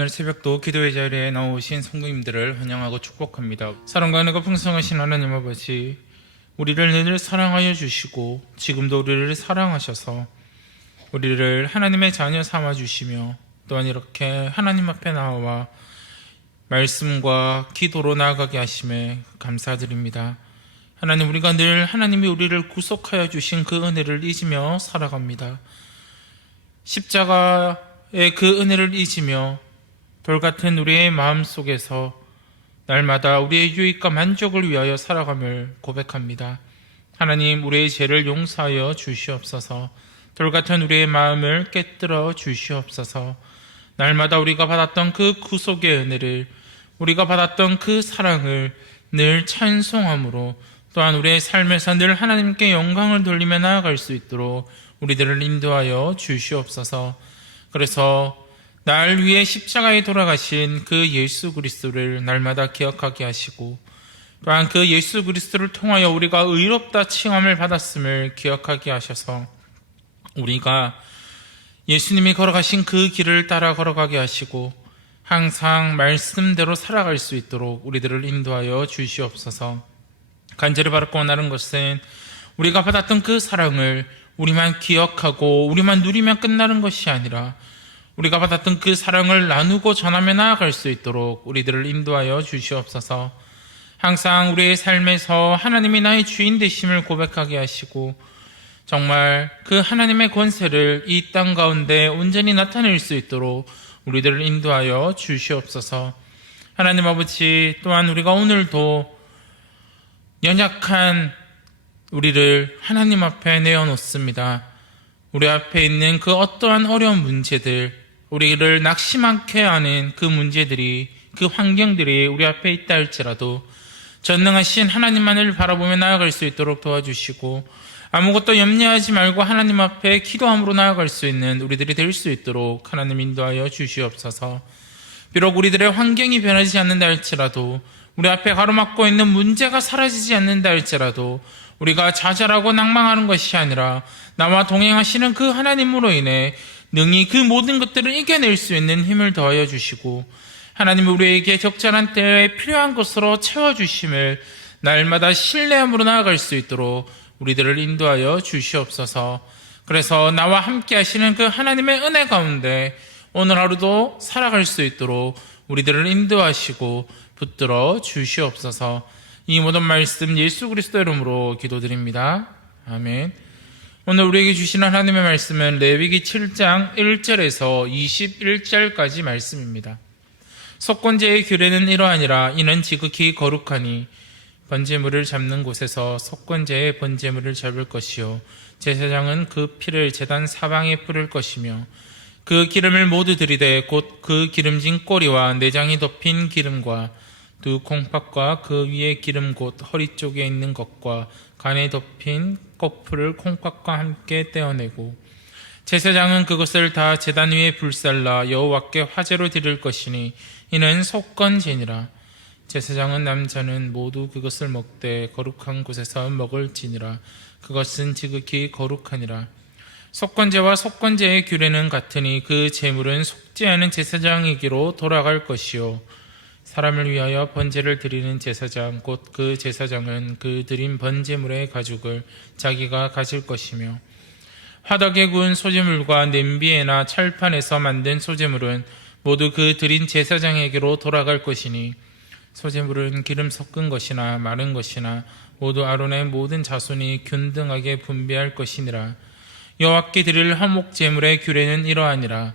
오늘 새벽도 기도의 자리에 나오신 성도님들을 환영하고 축복합니다. 사랑과 은혜가 풍성하신 하나님 아버지, 우리를 늘 사랑하여 주시고 지금도 우리를 사랑하셔서 우리를 하나님의 자녀 삼아 주시며 또한 이렇게 하나님 앞에 나와 말씀과 기도로 나아가게 하심에 감사드립니다. 하나님 우리가 늘 하나님이 우리를 구속하여 주신 그 은혜를 잊으며 살아갑니다. 십자가의 그 은혜를 잊으며 돌 같은 우리의 마음 속에서 날마다 우리의 유익과 만족을 위하여 살아감을 고백합니다. 하나님 우리의 죄를 용서하여 주시옵소서. 돌 같은 우리의 마음을 깨뜨려 주시옵소서. 날마다 우리가 받았던 그 구속의 은혜를 우리가 받았던 그 사랑을 늘 찬송함으로 또한 우리의 삶에서 늘 하나님께 영광을 돌리며 나아갈 수 있도록 우리들을 인도하여 주시옵소서. 그래서 날 위해 십자가에 돌아가신 그 예수 그리스도를 날마다 기억하게 하시고 또한 그 예수 그리스도를 통하여 우리가 의롭다 칭함을 받았음을 기억하게 하셔서 우리가 예수님이 걸어가신 그 길을 따라 걸어가게 하시고 항상 말씀대로 살아갈 수 있도록 우리들을 인도하여 주시옵소서. 간절히 바라고 원하는 것은 우리가 받았던 그 사랑을 우리만 기억하고 우리만 누리면 끝나는 것이 아니라 우리가 받았던 그 사랑을 나누고 전하며 나아갈 수 있도록 우리들을 인도하여 주시옵소서. 항상 우리의 삶에서 하나님이 나의 주인 되심을 고백하게 하시고 정말 그 하나님의 권세를 이 땅 가운데 온전히 나타낼 수 있도록 우리들을 인도하여 주시옵소서. 하나님 아버지 또한 우리가 오늘도 연약한 우리를 하나님 앞에 내어놓습니다. 우리 앞에 있는 그 어떠한 어려운 문제들, 우리를 낙심하게 하는 그 문제들이, 그 환경들이 우리 앞에 있다 할지라도 전능하신 하나님만을 바라보며 나아갈 수 있도록 도와주시고 아무것도 염려하지 말고 하나님 앞에 기도함으로 나아갈 수 있는 우리들이 될 수 있도록 하나님 인도하여 주시옵소서. 비록 우리들의 환경이 변하지 않는다 할지라도 우리 앞에 가로막고 있는 문제가 사라지지 않는다 할지라도 우리가 좌절하고 낭망하는 것이 아니라 나와 동행하시는 그 하나님으로 인해 능히 그 모든 것들을 이겨낼 수 있는 힘을 더하여 주시고 하나님 우리에게 적절한 때에 필요한 것으로 채워 주심을 날마다 신뢰함으로 나아갈 수 있도록 우리들을 인도하여 주시옵소서. 그래서 나와 함께 하시는 그 하나님의 은혜 가운데 오늘 하루도 살아갈 수 있도록 우리들을 인도하시고 붙들어 주시옵소서. 이 모든 말씀 예수 그리스도 이름으로 기도드립니다. 아멘. 오늘 우리에게 주시는 하나님의 말씀은 레위기 7장 1절에서 21절까지 말씀입니다. 속건제의 규례는 이러하니라 이는 지극히 거룩하니 번제물을 잡는 곳에서 속건제의 번제물을 잡을 것이요 제사장은 그 피를 제단 사방에 뿌릴 것이며 그 기름을 모두 들이되 곧 그 기름진 꼬리와 내장이 덮인 기름과 두 콩팥과 그 위에 기름 곧 허리 쪽에 있는 것과 간에 덮인 거풀을 콩팥과 함께 떼어내고 제사장은 그것을 다 제단 위에 불살라 여호와께 화제로 드릴 것이니 이는 속건제니라. 제사장은 남자는 모두 그것을 먹되 거룩한 곳에서 먹을지니라. 그것은 지극히 거룩하니라. 속건제와 속건제의 규례는 같으니 그 제물은 속지 않은 제사장에게로 돌아갈 것이요 사람을 위하여 번제를 드리는 제사장 곧 그 제사장은 그 드린 번제물의 가죽을 자기가 가질 것이며 화덕에 구운 소재물과 냄비에나 철판에서 만든 소재물은 모두 그 드린 제사장에게로 돌아갈 것이니 소재물은 기름 섞은 것이나 마른 것이나 모두 아론의 모든 자손이 균등하게 분배할 것이니라. 여호와께 드릴 화목 제물의 규례는 이러하니라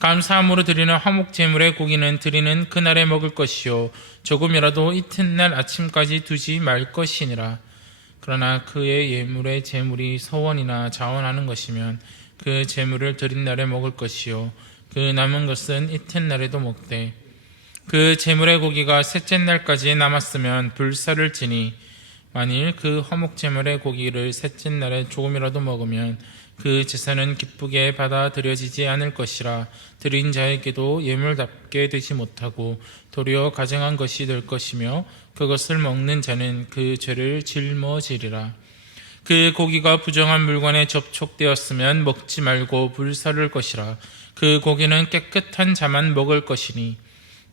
감사함으로 드리는 화목 제물의 고기는 드리는 그날에 먹을 것이요. 조금이라도 이튿날 아침까지 두지 말 것이니라. 그러나 그의 예물의 제물이 소원이나 자원하는 것이면 그 제물을 드린 날에 먹을 것이요. 그 남은 것은 이튿날에도 먹되 그 제물의 고기가 셋째 날까지 남았으면 불사를 지니 만일 그 화목 제물의 고기를 셋째 날에 조금이라도 먹으면 그 제사는 기쁘게 받아들여지지 않을 것이라 드린 자에게도 예물답게 되지 못하고 도리어 가증한 것이 될 것이며 그것을 먹는 자는 그 죄를 짊어지리라. 그 고기가 부정한 물건에 접촉되었으면 먹지 말고 불사를 것이라. 그 고기는 깨끗한 자만 먹을 것이니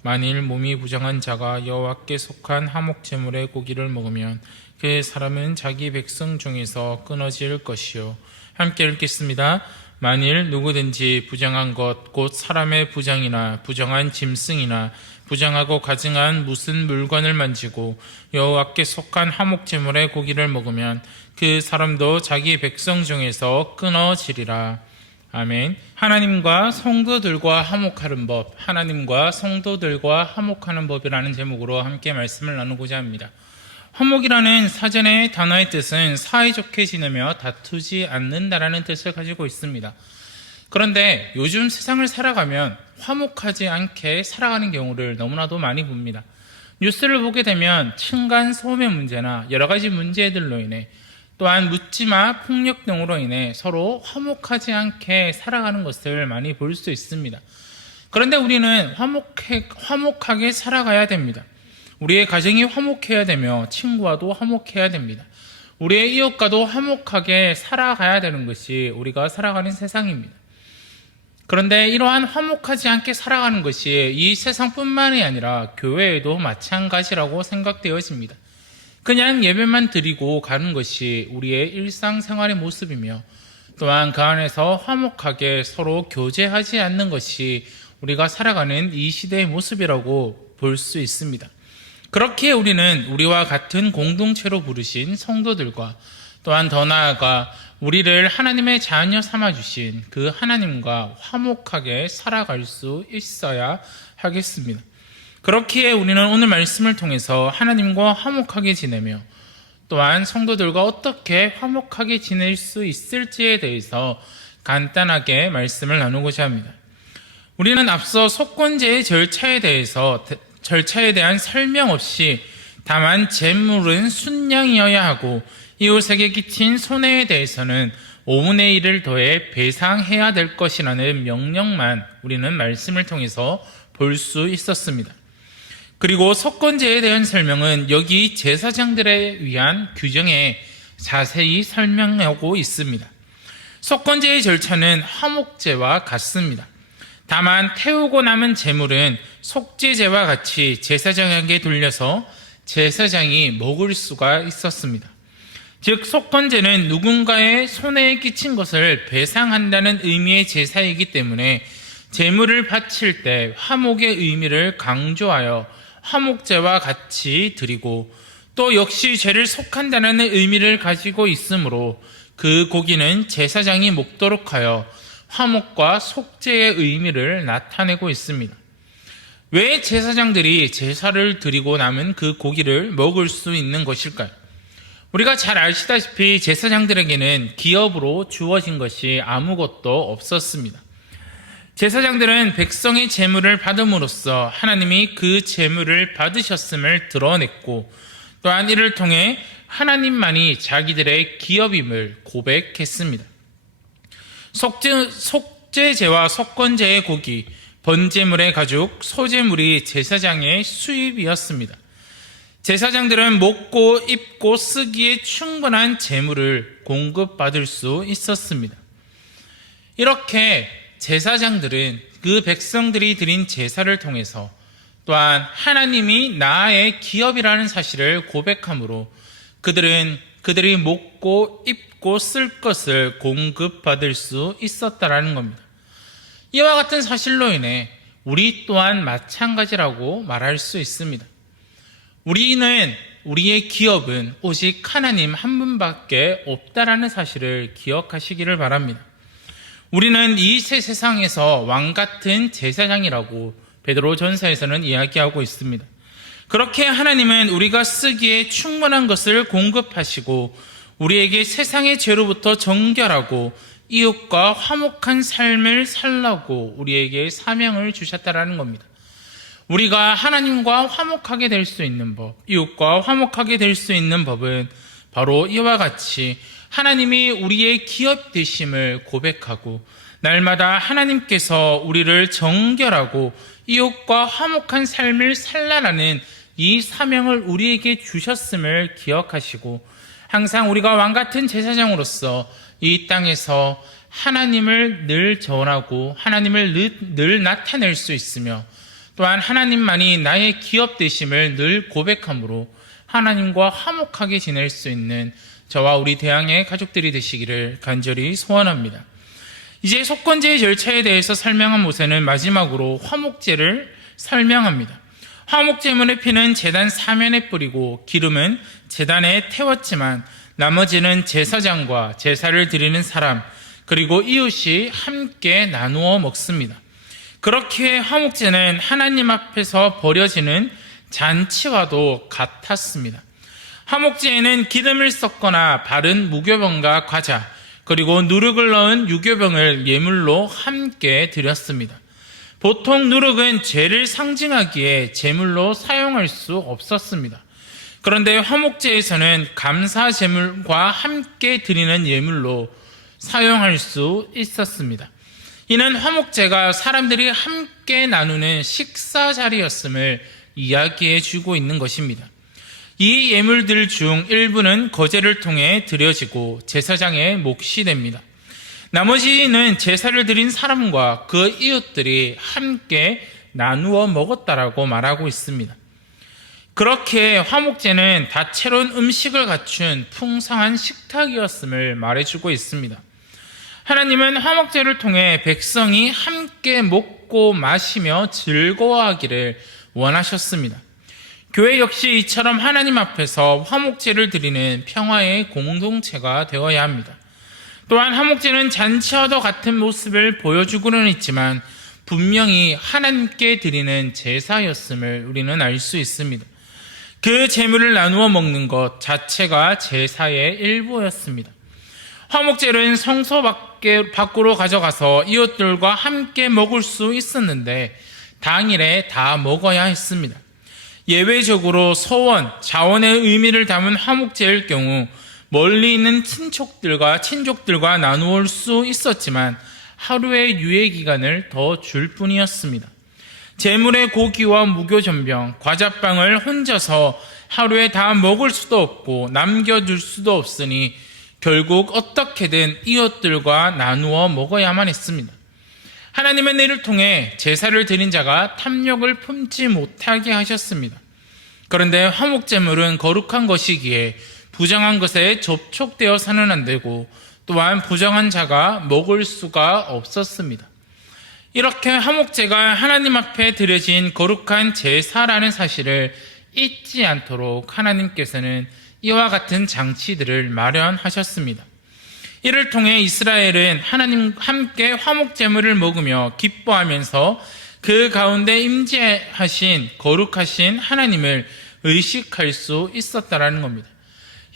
만일 몸이 부정한 자가 여호와께 속한 하목 제물의 고기를 먹으면 그 사람은 자기 백성 중에서 끊어질 것이요 함께 읽겠습니다. 만일 누구든지 부정한 것 곧 사람의 부정이나 부정한 짐승이나 부정하고 가증한 무슨 물건을 만지고 여호와께 속한 하목 제물의 고기를 먹으면 그 사람도 자기 백성 중에서 끊어지리라. 아멘. 하나님과 성도들과 화목하는 법, 하나님과 성도들과 화목하는 법이라는 제목으로 함께 말씀을 나누고자 합니다. 화목이라는 사전의 단어의 뜻은 사이좋게 지내며 다투지 않는다라는 뜻을 가지고 있습니다. 그런데 요즘 세상을 살아가면 화목하지 않게 살아가는 경우를 너무나도 많이 봅니다. 뉴스를 보게 되면 층간 소음의 문제나 여러 가지 문제들로 인해 또한 묻지마 폭력 등으로 인해 서로 화목하지 않게 살아가는 것을 많이 볼 수 있습니다. 그런데 우리는 화목해, 화목하게 살아가야 됩니다. 우리의 가정이 화목해야 되며 친구와도 화목해야 됩니다. 우리의 이웃과도 화목하게 살아가야 되는 것이 우리가 살아가는 세상입니다. 그런데 이러한 화목하지 않게 살아가는 것이 이 세상뿐만이 아니라 교회에도 마찬가지라고 생각되어집니다. 그냥 예배만 드리고 가는 것이 우리의 일상생활의 모습이며 또한 그 안에서 화목하게 서로 교제하지 않는 것이 우리가 살아가는 이 시대의 모습이라고 볼 수 있습니다. 그렇게 우리는 우리와 같은 공동체로 부르신 성도들과 또한 더 나아가 우리를 하나님의 자녀 삼아 주신 그 하나님과 화목하게 살아갈 수 있어야 하겠습니다. 그렇기에 우리는 오늘 말씀을 통해서 하나님과 화목하게 지내며 또한 성도들과 어떻게 화목하게 지낼 수 있을지에 대해서 간단하게 말씀을 나누고자 합니다. 우리는 앞서 속건제의 절차에 대해서 절차에 대한 설명 없이 다만 재물은 순양이어야 하고 이웃에게 끼친 손해에 대해서는 5분의 1을 더해 배상해야 될 것이라는 명령만 우리는 말씀을 통해서 볼 수 있었습니다. 그리고 석건제에 대한 설명은 여기 제사장들에 위한 규정에 자세히 설명하고 있습니다. 석건제의 절차는 화목제와 같습니다. 다만 태우고 남은 재물은 속죄제와 같이 제사장에게 돌려서 제사장이 먹을 수가 있었습니다. 즉 속건제는 누군가의 손해에 끼친 것을 배상한다는 의미의 제사이기 때문에 재물을 바칠 때 화목의 의미를 강조하여 화목제와 같이 드리고 또 역시 죄를 속한다는 의미를 가지고 있으므로 그 고기는 제사장이 먹도록 하여 화목과 속죄의 의미를 나타내고 있습니다. 왜 제사장들이 제사를 드리고 남은 그 고기를 먹을 수 있는 것일까요? 우리가 잘 아시다시피 제사장들에게는 기업으로 주어진 것이 아무것도 없었습니다. 제사장들은 백성의 재물을 받음으로써 하나님이 그 재물을 받으셨음을 드러냈고 또한 이를 통해 하나님만이 자기들의 기업임을 고백했습니다. 속죄, 속죄제와 속건제의 고기, 번제물의 가죽, 소제물이 제사장의 수입이었습니다. 제사장들은 먹고 입고 쓰기에 충분한 재물을 공급받을 수 있었습니다. 이렇게 제사장들은 그 백성들이 드린 제사를 통해서 또한 하나님이 나의 기업이라는 사실을 고백함으로 그들은 그들이 먹고 입고 쓸 것을 공급받을 수 있었다라는 겁니다. 이와 같은 사실로 인해 우리 또한 마찬가지라고 말할 수 있습니다. 우리는 우리의 기업은 오직 하나님 한 분밖에 없다라는 사실을 기억하시기를 바랍니다. 우리는 이 새 세상에서 왕 같은 제사장이라고 베드로 전서에서는 이야기하고 있습니다. 그렇게 하나님은 우리가 쓰기에 충분한 것을 공급하시고 우리에게 세상의 죄로부터 정결하고 이웃과 화목한 삶을 살라고 우리에게 사명을 주셨다라는 겁니다. 우리가 하나님과 화목하게 될 수 있는 법, 이웃과 화목하게 될 수 있는 법은 바로 이와 같이 하나님이 우리의 기업 되심을 고백하고 날마다 하나님께서 우리를 정결하고 이웃과 화목한 삶을 살라라는 이 사명을 우리에게 주셨음을 기억하시고 항상 우리가 왕 같은 제사장으로서 이 땅에서 하나님을 늘 전하고 하나님을 늘, 늘 나타낼 수 있으며 또한 하나님만이 나의 기업 되심을 늘 고백함으로 하나님과 화목하게 지낼 수 있는 저와 우리 대항의 가족들이 되시기를 간절히 소원합니다. 이제 속건제의 절차에 대해서 설명한 모세는 마지막으로 화목제를 설명합니다. 화목 제물의 피는 제단 사면에 뿌리고 기름은 제단에 태웠지만 나머지는 제사장과 제사를 드리는 사람 그리고 이웃이 함께 나누어 먹습니다. 그렇게 화목제는 하나님 앞에서 버려지는 잔치와도 같았습니다. 화목제에는 기름을 섞거나 바른 무교병과 과자, 그리고 누룩을 넣은 유교병을 예물로 함께 드렸습니다. 보통 누룩은 죄를 상징하기에 제물로 사용할 수 없었습니다. 그런데 화목제에서는 감사 제물과 함께 드리는 예물로 사용할 수 있었습니다. 이는 화목제가 사람들이 함께 나누는 식사 자리였음을 이야기해 주고 있는 것입니다. 이 예물들 중 일부는 거제를 통해 드려지고 제사장의 몫이 됩니다. 나머지는 제사를 드린 사람과 그 이웃들이 함께 나누어 먹었다라고 말하고 있습니다. 그렇게 화목제는 다채로운 음식을 갖춘 풍성한 식탁이었음을 말해주고 있습니다. 하나님은 화목제를 통해 백성이 함께 먹고 마시며 즐거워하기를 원하셨습니다. 교회 역시 이처럼 하나님 앞에서 화목제를 드리는 평화의 공동체가 되어야 합니다. 또한 화목제는 잔치와도 같은 모습을 보여주고는 있지만 분명히 하나님께 드리는 제사였음을 우리는 알 수 있습니다. 그 제물을 나누어 먹는 것 자체가 제사의 일부였습니다. 화목제는 성소 밖에, 밖으로 가져가서 이웃들과 함께 먹을 수 있었는데 당일에 다 먹어야 했습니다. 예외적으로 서원, 자원의 의미를 담은 화목제일 경우 멀리 있는 친척들과 친족들과 나누을 수 있었지만 하루의 유예 기간을 더 줄 뿐이었습니다. 재물의 고기와 무교 전병, 과자빵을 혼자서 하루에 다 먹을 수도 없고 남겨둘 수도 없으니 결국 어떻게든 이웃들과 나누어 먹어야만 했습니다. 하나님은 이를 통해 제사를 드린 자가 탐욕을 품지 못하게 하셨습니다. 그런데 화목제물은 거룩한 것이기에 부정한 것에 접촉되어서는 안 되고 또한 부정한 자가 먹을 수가 없었습니다. 이렇게 화목제가 하나님 앞에 드려진 거룩한 제사라는 사실을 잊지 않도록 하나님께서는 이와 같은 장치들을 마련하셨습니다. 이를 통해 이스라엘은 하나님 함께 화목제물을 먹으며 기뻐하면서 그 가운데 임재하신 거룩하신 하나님을 의식할 수 있었다라는 겁니다.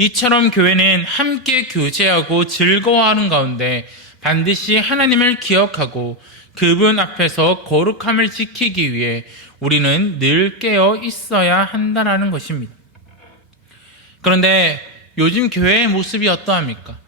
이처럼 교회는 함께 교제하고 즐거워하는 가운데 반드시 하나님을 기억하고 그분 앞에서 거룩함을 지키기 위해 우리는 늘 깨어 있어야 한다는 것입니다. 그런데 요즘 교회의 모습이 어떠합니까?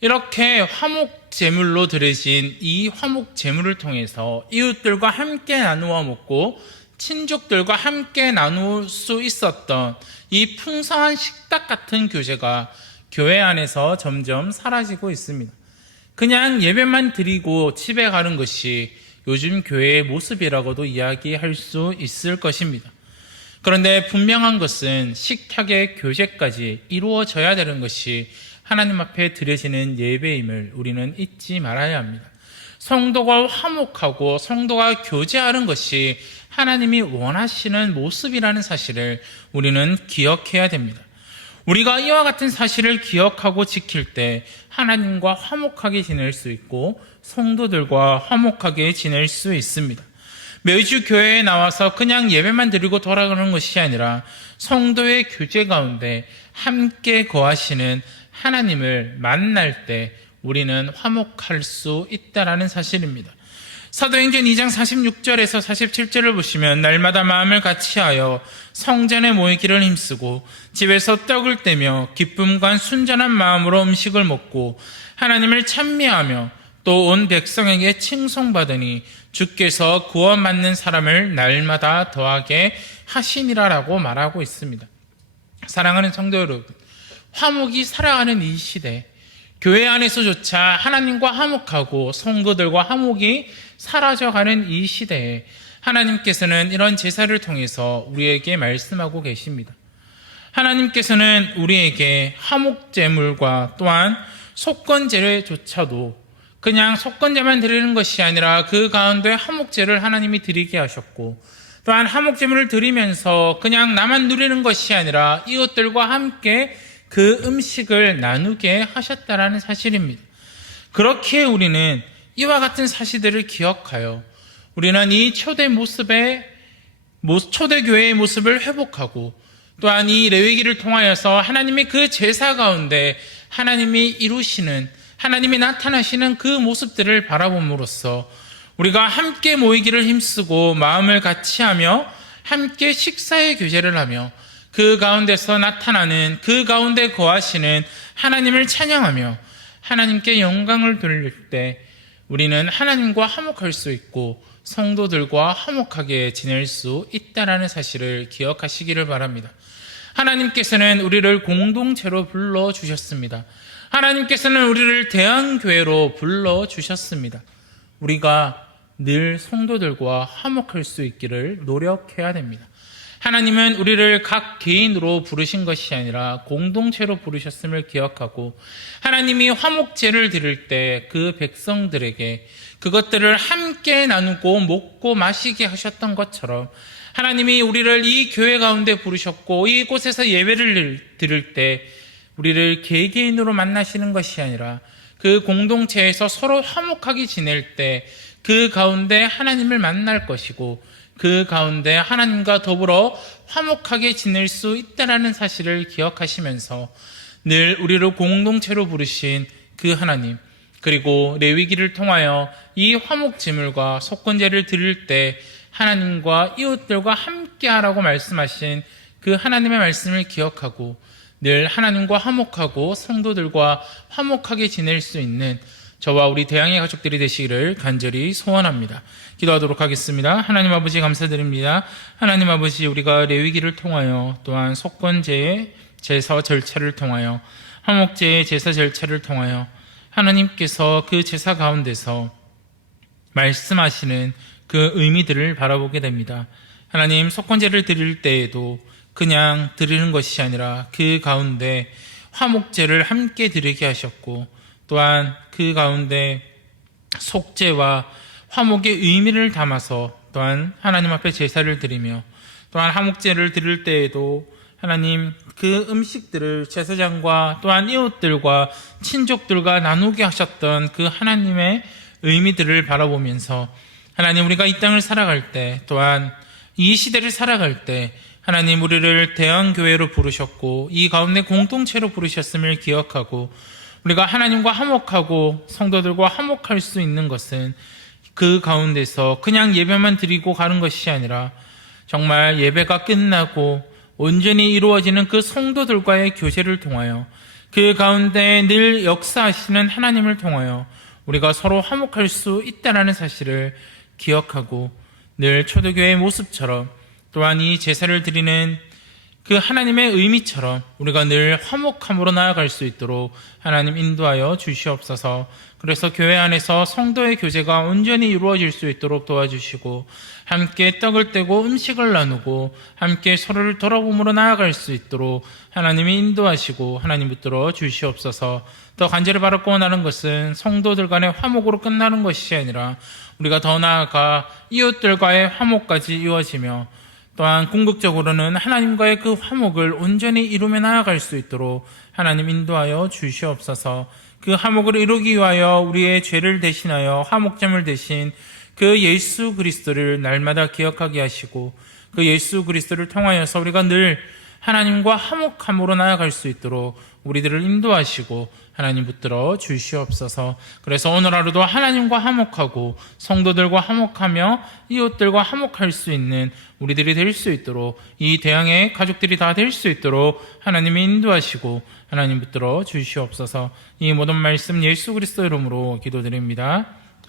이렇게 화목 제물로 드려진 이 화목 제물을 통해서 이웃들과 함께 나누어 먹고 친족들과 함께 나눌 수 있었던 이 풍성한 식탁 같은 교제가 교회 안에서 점점 사라지고 있습니다. 그냥 예배만 드리고 집에 가는 것이 요즘 교회의 모습이라고도 이야기할 수 있을 것입니다. 그런데 분명한 것은 식탁의 교제까지 이루어져야 되는 것이 하나님 앞에 드려지는 예배임을 우리는 잊지 말아야 합니다. 성도가 화목하고 성도가 교제하는 것이 하나님이 원하시는 모습이라는 사실을 우리는 기억해야 됩니다. 우리가 이와 같은 사실을 기억하고 지킬 때 하나님과 화목하게 지낼 수 있고 성도들과 화목하게 지낼 수 있습니다. 매주 교회에 나와서 그냥 예배만 드리고 돌아가는 것이 아니라 성도의 교제 가운데 함께 거하시는 하나님을 만날 때 우리는 화목할 수 있다라는 사실입니다. 사도행전 2장 46절에서 47절을 보시면 날마다 마음을 같이하여 성전에 모이기를 힘쓰고 집에서 떡을 떼며 기쁨과 순전한 마음으로 음식을 먹고 하나님을 찬미하며 또 온 백성에게 칭송받으니 주께서 구원받는 사람을 날마다 더하게 하시니라라고 말하고 있습니다. 사랑하는 성도 여러분, 화목이 살아가는 이 시대, 교회 안에서조차 하나님과 화목하고 성도들과 화목이 사라져가는 이 시대에 하나님께서는 이런 제사를 통해서 우리에게 말씀하고 계십니다. 하나님께서는 우리에게 화목제물과 또한 속건제조차도 그냥 속건제만 드리는 것이 아니라 그 가운데 화목제를 하나님이 드리게 하셨고 또한 화목제물을 드리면서 그냥 나만 누리는 것이 아니라 이웃들과 함께 그 음식을 나누게 하셨다라는 사실입니다. 그렇게 우리는 이와 같은 사실들을 기억하여 우리는 이 초대 모습의 초대 교회의 모습을 회복하고 또한 이 레위기를 통하여서 하나님의 그 제사 가운데 하나님이 이루시는 하나님이 나타나시는 그 모습들을 바라봄으로써 우리가 함께 모이기를 힘쓰고 마음을 같이 하며 함께 식사의 교제를 하며 그 가운데서 나타나는 그 가운데 거하시는 하나님을 찬양하며 하나님께 영광을 돌릴 때 우리는 하나님과 화목할 수 있고 성도들과 화목하게 지낼 수 있다라는 사실을 기억하시기를 바랍니다. 하나님께서는 우리를 공동체로 불러 주셨습니다. 하나님께서는 우리를 대한교회로 불러 주셨습니다. 우리가 늘 성도들과 화목할 수 있기를 노력해야 됩니다. 하나님은 우리를 각 개인으로 부르신 것이 아니라 공동체로 부르셨음을 기억하고 하나님이 화목제를 드릴 때 그 백성들에게 그것들을 함께 나누고 먹고 마시게 하셨던 것처럼 하나님이 우리를 이 교회 가운데 부르셨고 이곳에서 예배를 드릴 때 우리를 개개인으로 만나시는 것이 아니라 그 공동체에서 서로 화목하게 지낼 때 그 가운데 하나님을 만날 것이고 그 가운데 하나님과 더불어 화목하게 지낼 수 있다라는 사실을 기억하시면서 늘 우리를 공동체로 부르신 그 하나님 그리고 레위기를 통하여 이 화목제물과 속건제를 드릴 때 하나님과 이웃들과 함께 하라고 말씀하신 그 하나님의 말씀을 기억하고 늘 하나님과 화목하고 성도들과 화목하게 지낼 수 있는 저와 우리 대양의 가족들이 되시기를 간절히 소원합니다. 기도하도록 하겠습니다. 하나님 아버지 감사드립니다. 하나님 아버지 우리가 레위기를 통하여 또한 속건제의 제사 절차를 통하여 화목제의 제사 절차를 통하여 하나님께서 그 제사 가운데서 말씀하시는 그 의미들을 바라보게 됩니다. 하나님 속건제를 드릴 때에도 그냥 드리는 것이 아니라 그 가운데 화목제를 함께 드리게 하셨고 또한 그 가운데 속죄와 화목의 의미를 담아서 또한 하나님 앞에 제사를 드리며 또한 화목제를 드릴 때에도 하나님 그 음식들을 제사장과 또한 이웃들과 친족들과 나누게 하셨던 그 하나님의 의미들을 바라보면서 하나님 우리가 이 땅을 살아갈 때 또한 이 시대를 살아갈 때 하나님 우리를 대형교회로 부르셨고 이 가운데 공동체로 부르셨음을 기억하고 우리가 하나님과 화목하고 성도들과 화목할 수 있는 것은 그 가운데서 그냥 예배만 드리고 가는 것이 아니라 정말 예배가 끝나고 온전히 이루어지는 그 성도들과의 교제를 통하여 그 가운데 늘 역사하시는 하나님을 통하여 우리가 서로 화목할 수 있다는 사실을 기억하고 늘 초대교회의 모습처럼 또한 이 제사를 드리는 그 하나님의 의미처럼 우리가 늘 화목함으로 나아갈 수 있도록 하나님 인도하여 주시옵소서. 그래서 교회 안에서 성도의 교제가 온전히 이루어질 수 있도록 도와주시고 함께 떡을 떼고 음식을 나누고 함께 서로를 돌아봄으로 나아갈 수 있도록 하나님이 인도하시고 하나님 붙들어 주시옵소서. 더 간절히 바라 고 원하는 것은 성도들 간의 화목으로 끝나는 것이 아니라 우리가 더 나아가 이웃들과의 화목까지 이루어지며 또한 궁극적으로는 하나님과의 그 화목을 온전히 이루며 나아갈 수 있도록 하나님 인도하여 주시옵소서. 그 화목을 이루기 위하여 우리의 죄를 대신하여 화목점을 대신 그 예수 그리스도를 날마다 기억하게 하시고 그 예수 그리스도를 통하여서 우리가 늘 하나님과 화목함으로 나아갈 수 있도록 우리들을 인도하시고 하나님 붙들어 주시옵소서. 그래서 오늘 하루도 하나님과 화목하고 성도들과 화목하며 이웃들과 화목할 수 있는 우리들이 될 수 있도록 이 대항의 가족들이 다 될 수 있도록 하나님이 인도하시고 하나님 붙들어 주시옵소서. 이 모든 말씀 예수 그리스도 이름으로 기도드립니다.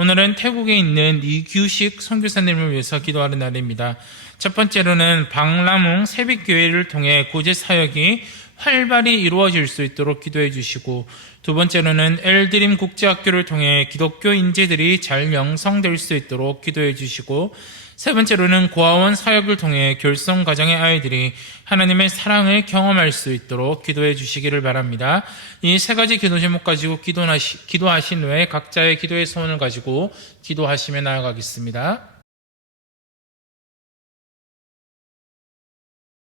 오늘은 태국에 있는 이규식 선교사님을 위해서 기도하는 날입니다. 첫 번째로는 방라뭉 새벽교회를 통해 구제 사역이 활발히 이루어질 수 있도록 기도해 주시고 두 번째로는 엘드림 국제학교를 통해 기독교 인재들이 잘 영성될 수 있도록 기도해 주시고 세 번째로는 고아원 사역을 통해 결성 가정의 아이들이 하나님의 사랑을 경험할 수 있도록 기도해 주시기를 바랍니다. 이 세 가지 기도 제목 가지고 기도하시, 기도하신 후에 각자의 기도의 소원을 가지고 기도하시며 나아가겠습니다.